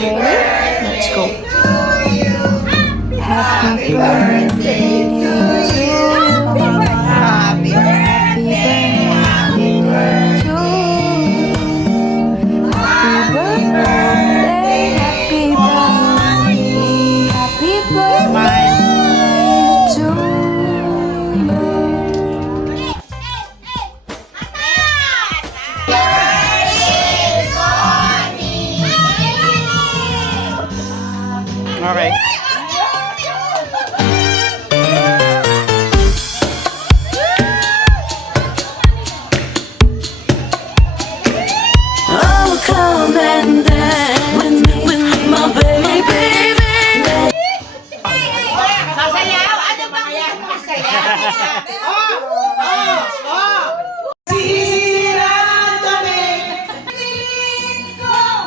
Ready? Let's go. Happy birthday to you. Happy birthday to you. Happy birthday, happy birthday, happy birthday to you. Okay. Oh, come and dance with me, my baby. Sasayaw? Ano ba yan? Masayaw? Sisira kami.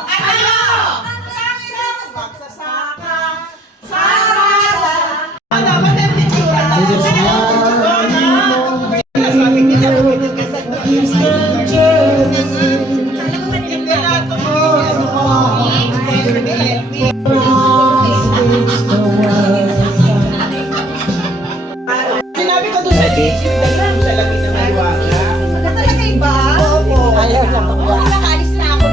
Ano? Magsasaka sa rasa. Ano ba na picture? Sabi nila pwede ka sa sinabi ko doon sa Egypt, dalang talaga na may wala. Nakalagay ba? Opo. Ayaw na Oo, nakaalis na ako.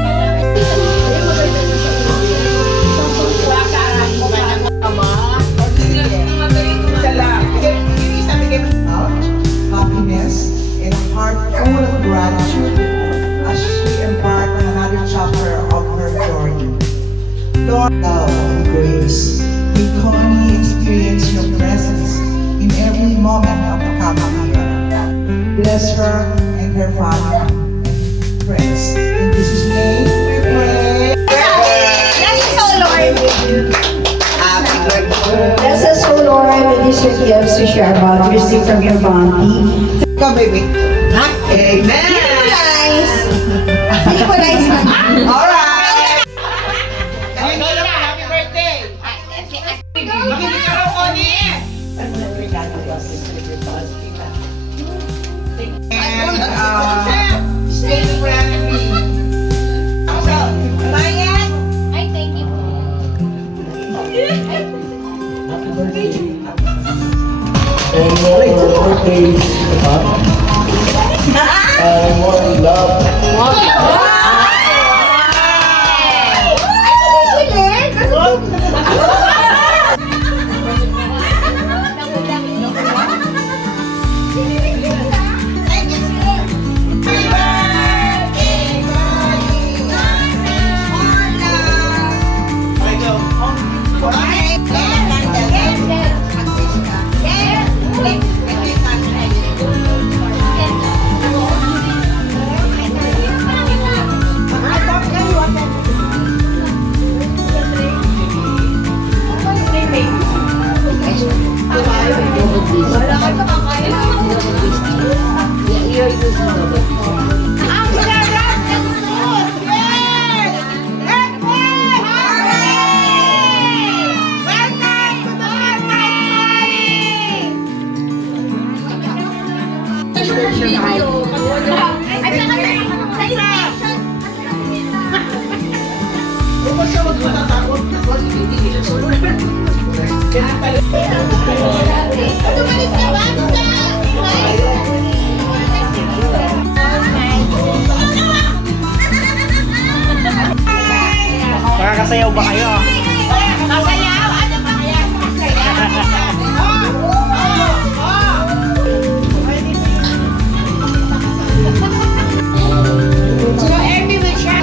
Happiness and a heart full of gratitude as she embarked on another chapter of her journey. Lord, love and grace, may Connie experience your presence in every moment of the coming year. Bless her and her family and friends. In Jesus' name we pray. Bless us, O Lord. Happy birthday. Bless us, O Lord, with these your gifts we share about receive from your bounty. Come, baby. Amen. Nice. Nice naman. Alright. Happy birthday. Makinig ka raw, Connie. And stay friendly. Mayan. Ay, thank you. And more birthdays to come. And more love. Makakasayaw ba kayo? Sasayaw? Ano ba yan? So, Emmy will try.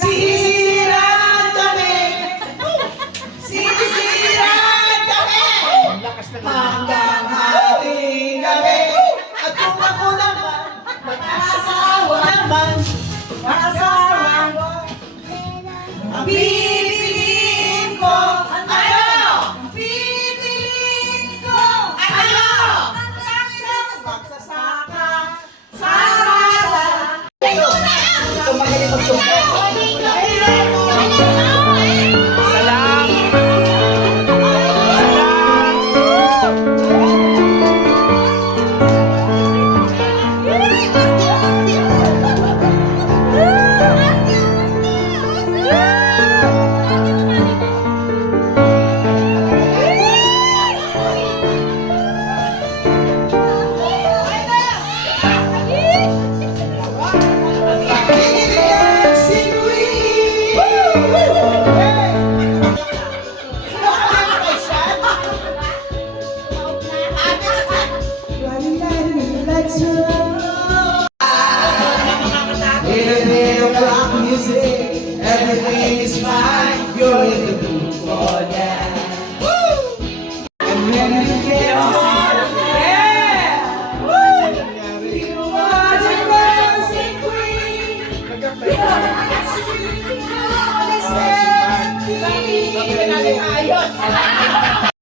Sisira kami. Sisira kami. Hanggang hating gabi. At kung ako naman, mag-asawa naman. Mag-asawa. Ang pipiliin ko, ano? Pipiliin ko, ano?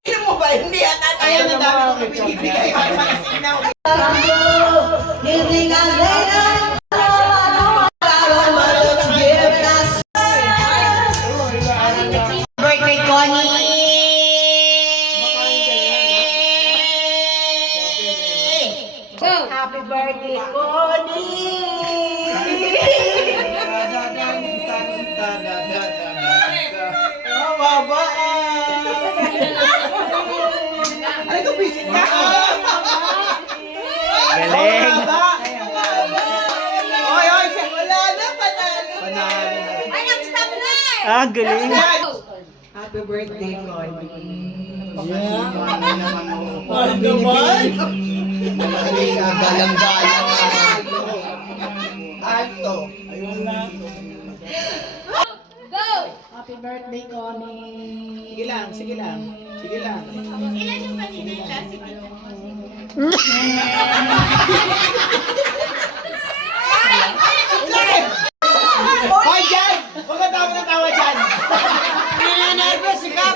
Tingnan mo ba? Hindi at Ayan na dami ko binibigay. birthday, Connie! Go! Happy birthday, Baba! Ano ka, visit ka? Galing. Oy, wala na, panalo. Ay, nag-stop na eh! Ah, galing. Happy birthday, Connie. Ano naman? Galang-galang. Alto. Go! Happy birthday, Connie. Sige lang, sige lang. Sige lang. Ilan yung paninila? Sige. Hoy, dyan! Huwag ka tawa ng tawa dyan! Ninenervous si Kap!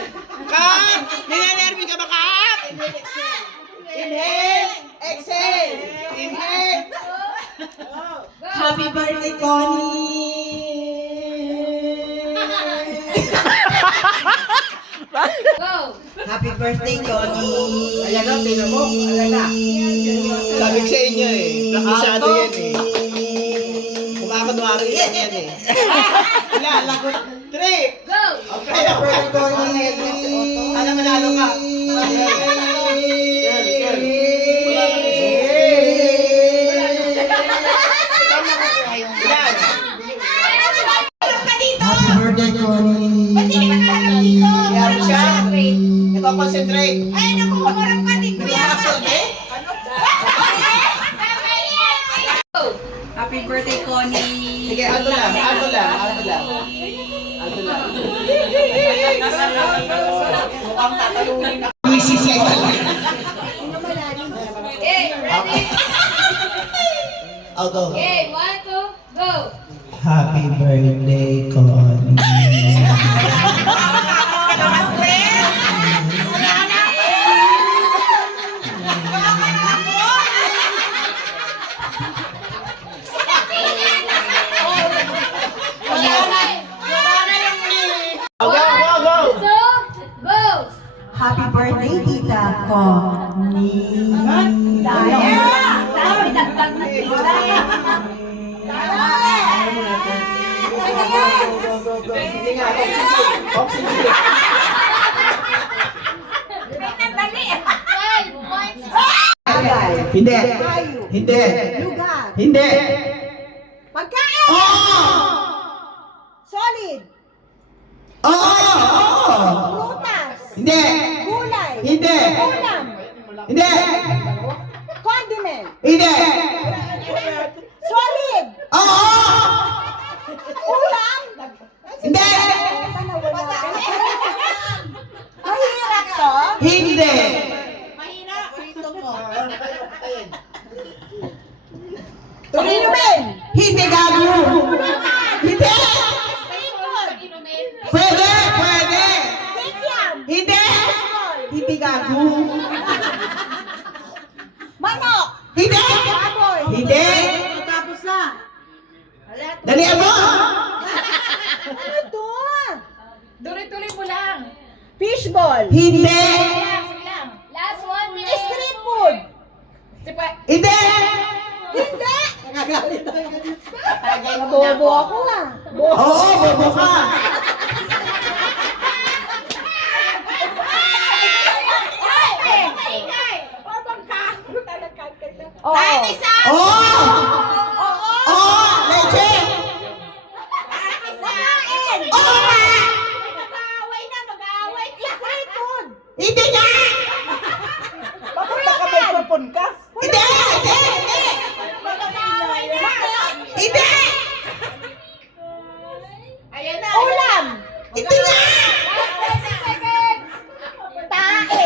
Kap! Ninenervous ka ba, Kap? Inhale! Exhale! Inhale! Happy birthday, Connie. Go! Happy birthday, Connie. Ayan na, tingnan mo. Ayan na. Sabi ko sa inyo eh. Nakisado yan eh. Kumakunwari yan yan eh. Wala, lagot. 3! Go! Okay, happy birthday, Connie. Alam, manalo ka. Ilan? Happy birthday, Connie. Kaya siya. Ito, concentrate. Ay, naku, kumarap ka ni Kuya! Happy birthday, Connie. Sige, alto lang, alto lang, alto lang. Alto lang. Mukhang tatalunin ako. Isis yan. Okay, ready? I'll go. Okay, 1, 2, go! Happy birthday, Connie. Go, go, go! So, go! Happy birthday, Tita Connie. Hindi nga, oxygen. Hindi. Hindi. Hindi. Pagkain! Solid! Oo! Prutas! Hindi. Gulay! Hindi. Ulam! Hindi. Condiment! Hindi. Solid! Oo! Ulam! Hindi. Mahirap to? Hindi. Mahirap. Prito mo. Inumin! Hindi gago. Hindi. Pwede. Pwede. Kikiam! Hindi. Hindi gago. Manok! Hindi. Baboy! Hindi. Tapos na! Dalihan mo. Ano to? Tuloy-tuloy mo lang. Fishball! Hindi. Last one minute! Street food! Hindi. Hindi! Nagagalit ako. Nabobo ako ah. Oo, bobo ka. Oo. Oo. Oo, leche. Pagkain! Oo nga. Mag-aaway na, mag-aaway. Street food! Hindi nga. Bakit naka-microphone ka? Hindi. Hindi. Hindi. Mag-aaway na. Hindi. Ayan na. Ulam! Hindi nga. Last 30 seconds! Tae!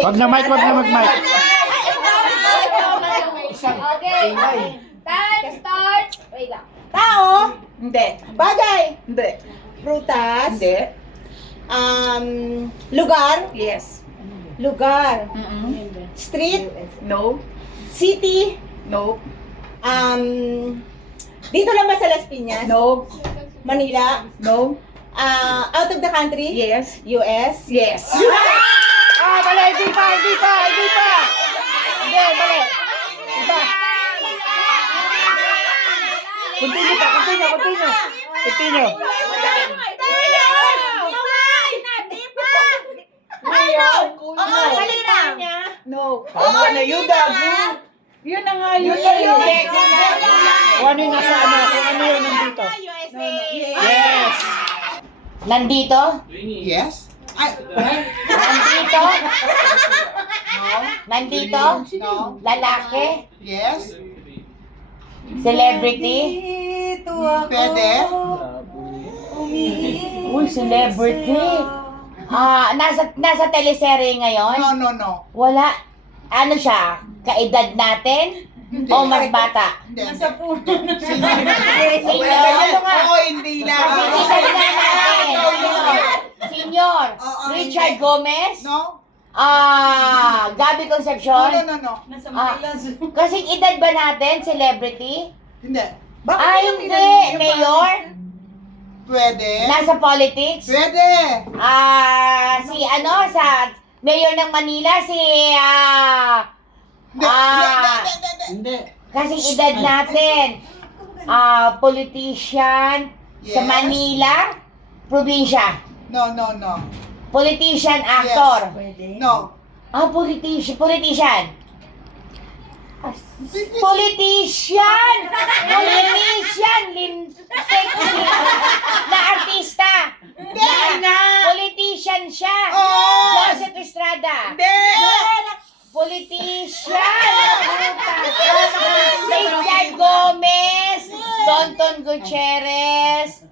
Wag na mic, wag na mag-mic. Okay. Time starts. Wait lang. Tao? Hindi. Bagay? Hindi. Prutas? Hindi. Lugar? Yes. Lugar. Street? No. City? No. Dito lang ba sa Las Piñas? No. Manila? No. Out of the country? Yes. US? Yes. Mali, hindi pa. Hindi, mali. Iba. Continue. No. Tama na yun, Dago. Yun na nga yun. Kung ano yung nasa ano, kung ano yung nandito. Yes. Nandito? Yes? Nandito? Nandito? No? Lalaki? Yes? Celebrity? Pwede? Uy, celebrity. Nasa teleserye ngayon? No. Wala. Ano siya? Kaedad natin? Hindi. O mas bata? Hindi. Senior? Ano nga? Oo, hindi lang. Kasi edad na natin. Senior? Oo, Richard hindi. Gomez? No? Gabby Concepcion? No. Kasing edad ba natin? Celebrity? Hindi. Hindi. Mayor? Pwede? Nasa politics? Pwede! Sa mayor ng Manila, Hindi. kasing edad natin, politician sa Yes. Manila, probinsya. No. Politician, actor. No. Politician. Politician! Na artista! Politician siya! Oh! Joseph Estrada! Hindi! Politician! Richard Gomez! Tonton Gutierrez!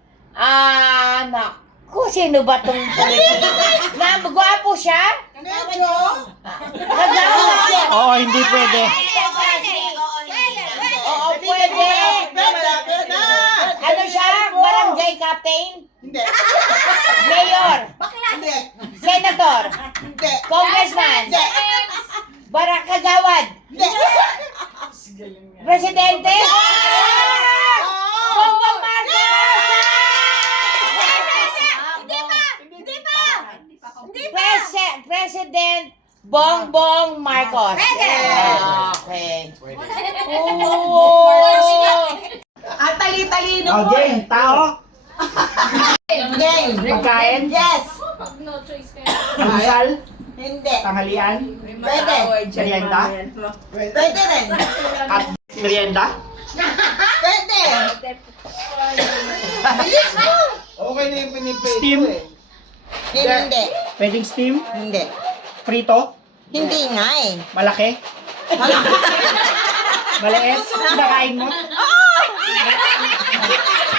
Naku, sino ba tong politician? Gwapo siya? Medyo? Kagawad siya! Oo, hindi pwede. Oo, pwede! Pwede! Ano siya? Barangay captain? Hindi. Mayor? Hindi. Senator? Hindi. Congressman? Hindi. Kagawad? Hindi. Presidente? Bongbong Marcos! President Bongbong Marcos. Okay. Ang tali-talino mo. Game, tao. Game. Pagkain. Yes. Almusal. Hindi. Tanghalian. Pwede. Merienda. Pwede rin. At merienda. Pwede. Okay na yung pinipay Steam. Hindi. Pwedeng steam. Hindi. Prito. Hindi nga eh. Malaki. Maliit. Nakain mo.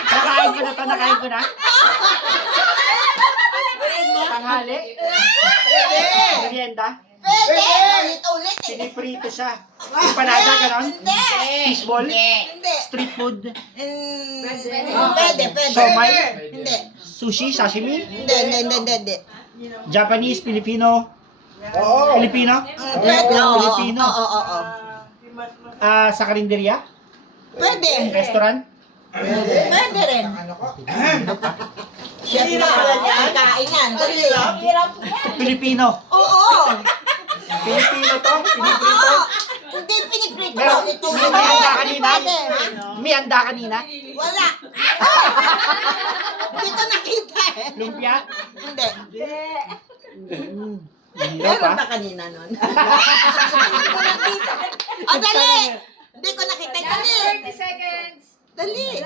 Nakain ko na to. Nakain ko na. Tanghali. Merienda. Pwede. Ulit-ulit eh. Piniprito siya. Empanada, ganon. Hindi. Fishball. Hindi. Street food. Pwede. Somay. Hindi. Sushi, sashimi. Hindi. Japanese, Filipino. Filipino. Pwede. Filipino. Oo. Sa karinderya. Pwede. Restaurant. Pwede rin. Chef na pala niya. Kainan. Hirap. Filipino. Oo. Filipino to. Piniprito. Hindi piniprito. Meron. Ito May anda kanina. Pwede. May anda kanina. Wala. Hindi ko nakita eh. Lumpia. Hindi. Hirap Meron ah. ba kanina nun? Dali! Hindi ko nakita. Dali! 30 seconds. Dali!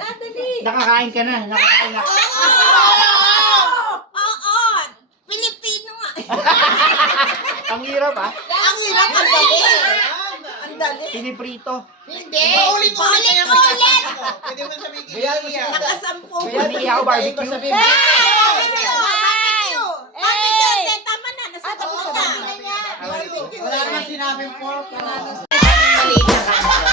Nakakain ka na. Nakakain na. Oo! Pilipino nga. Ang hirap ah. Ang hirap. Ang dali. Ang dali. Piniprito. Hindi. Paulit-ulit. Pwede mo sabihin. Nakasampu. Iniihaw barbecue. Barbecue! Tama na. Nasagot mo na. sinabing pork. Maliit na kanta.